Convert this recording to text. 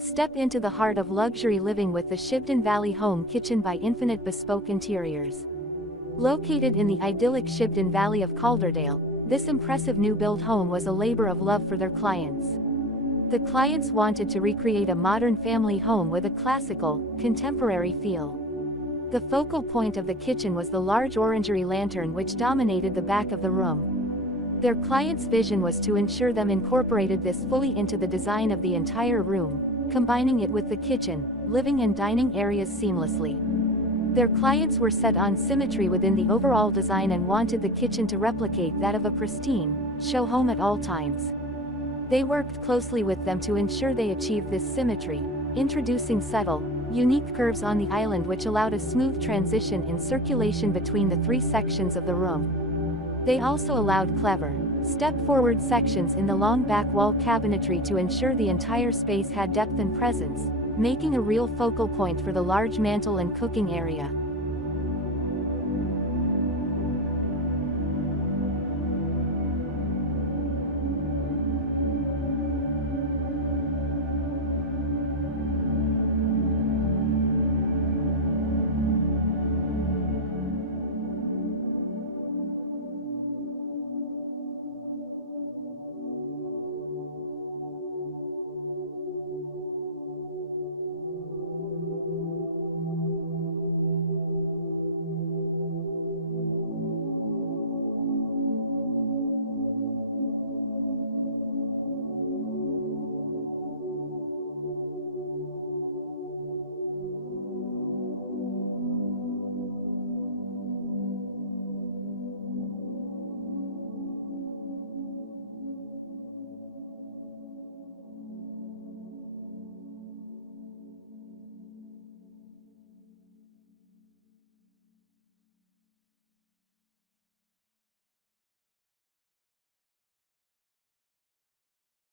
Step into the heart of luxury living with the Shibden Valley Home Kitchen by Infinite Bespoke Interiors. Located in the idyllic Shibden Valley of Calderdale, this impressive new-build home was a labor of love for their clients. The clients wanted to recreate a modern family home with a classical, contemporary feel. The focal point of the kitchen was the large orangery lantern which dominated the back of the room. Their client's vision was to ensure them incorporated this fully into the design of the entire room, combining it with the kitchen, living and dining areas seamlessly. Their clients were set on symmetry within the overall design and wanted the kitchen to replicate that of a pristine, show home at all times. They worked closely with them to ensure they achieved this symmetry, introducing subtle, unique curves on the island which allowed a smooth transition in circulation between the three sections of the room. They also allowed clever, step-forward sections in the long back wall cabinetry to ensure the entire space had depth and presence, making a real focal point for the large mantle and cooking area.